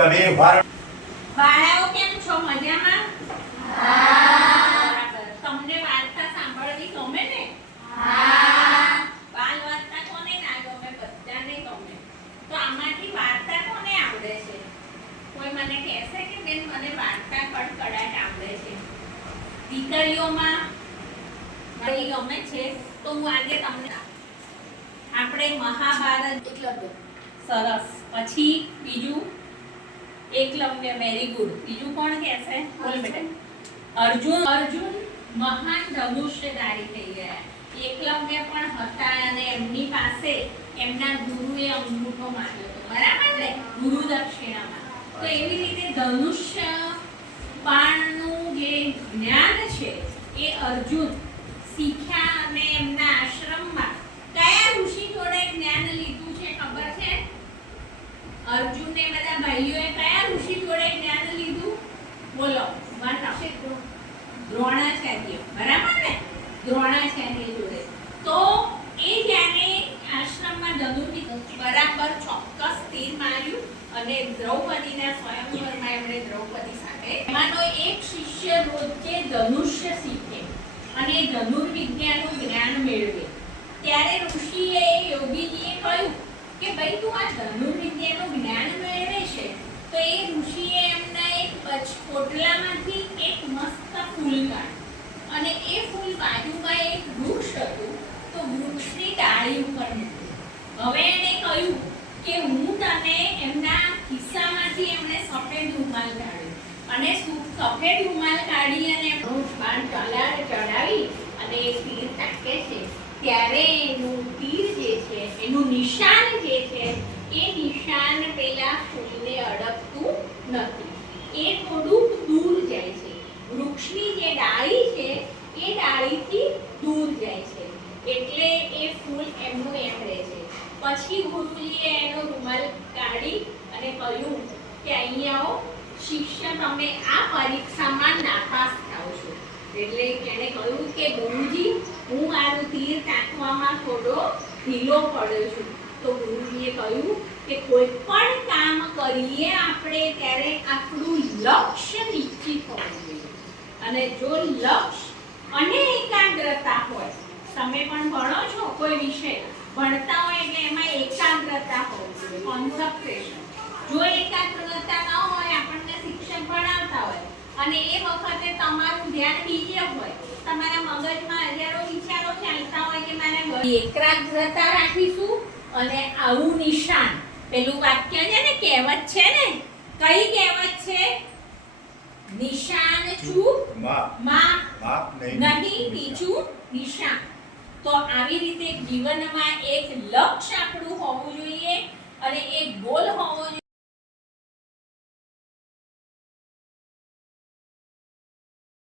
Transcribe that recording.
તને વાર બાળાઓ કેમ છો? મજામાં? હા. તમને વાર્તા સાંભળવી ગમે ને? હા. બાલ વાર્તા કોને ના ગમે? બધાને ગમે. તો આમાંથી વાર્તા કોને આવડે છે? કોઈ મને કહેશે કે બેન મને વાર્તા કડકડાટ આવડે છે? દીકરીઓમાં મને ગમે છે તો હું આજે તમને આપણે મહાભારત સરસ. પછી બીજું એકલવ્ય, વેરી ગુડ. બીજું કોણ કહેશે? બોલ બેટા. અર્જુન મહાન ધનુષ્યધારી થઈ ગયા. એકલવ્ય પણ હતા અને એમની પાસે એમના ગુરુએ અંગૂઠો માંગ્યો હતો, બરાબર ને? ગુરુ દક્ષિણામાં. તો એવી રીતે ધનુષ્ય બાણનું જે જ્ઞાન છે એ અર્જુન શીખ્યા અને એમના આશ્રમમાં કયા ઋષિ જોડે જ્ઞાન લીધું છે ખબર છે? અર્જુનને બધા ભાઈઓએ કયા ઋષિ જોડે જ્ઞાન લીધું? બોલો. દ્રોણાચાર્ય, બરાબર ને? દ્રોણાચાર્ય જોડે. તો એ જ્યારે આશ્રમમાં ધનુર્વિદ્યા બરાબર ચોક્કસ તીર માર્યું અને દ્રૌપદીના સ્વયંવરમાં એમણે દ્રૌપદી સાથે એમાંનો એક શિષ્ય રોજે ધનુષ્ય શીખે અને ધનુર્વિદ્યાનું જ્ઞાન મેળવે. ત્યારે ઋષિએ યોગીજીએ કહ્યું કે ભાઈ તું આ ધનુર્વિદ્યાનું જ્ઞાન મેળવે છે તો એ ઋષિએ એમના એક પોટલામાંથી એક મસ્ત ફૂલ કાઢ્યું અને એ ફૂલ બાજુમાં એક વૃક્ષ હતું તો વૃક્ષની ડાળી ઉપર મૂક્યું. હવે એણે કહ્યું કે હું તને એમના ખિસ્સામાંથી એમણે સફેદ રૂમાલ કાઢ્યો અને સફેદ રૂમાલ કાઢી અને બાણ ચડાવી અને એ તીર તાકે છે ત્યારે એનું તીર જે છે એનું નિશાન જે છે એ નિશાન પેલા ફૂલને અડકતું નથી, એ થોડુંક દૂર જાય છે. વૃક્ષની જે ડાળી છે એ ડાળીથી દૂર જાય છે એટલે એ ફૂલ એમનું એમ રહે છે. પછી ગુરુજીએ એનો રૂમાલ કાઢી અને કહ્યું કે અહીંયા આવો શિષ્ય, તમે આ પરીક્ષામાં નાપાસ થાવ છો. એટલે એણે કહ્યું કે ગુરુજી હું મારું તીર તાકવામાં થોડો ઢીલો પડ્યો છું. તો ગુરુજીએ કહ્યું કે કોઈ પણ કામ કરીએ આપણે ત્યારે આપણું લક્ષ્ય નિશ્ચિત હોવું જોઈએ અને જો લક્ષ્ય અને એકાગ્રતા હોય, તમે પણ ભણો છો કોઈ વિષય ભણતા હોય એટલે એમાં એકાગ્રતા હોવી જોઈએ, કોન્સન્ટ્રેશન. જો એકાગ્રતા ન હોય, આપણને શિક્ષક ભણાવતા હોય અને એ વખતે તમારું ધ્યાન બીજે હોય, તમારા મગજમાં હજારો વિચારો ચાલતા હોય કે મારે એકાગ્રતા રાખીશું અને આવું નિશાન. પેલું વાક્ય છે ને, કહેવત છે ને, કઈ કહેવત છે? નિશાન ચૂક માપ નહીં, બીજું નિશાન. તો આવી રીતે જીવનમાં એક લક્ષ્ય આપણું હોવું જોઈએ અને એક ગોલ હોવો જોઈએ.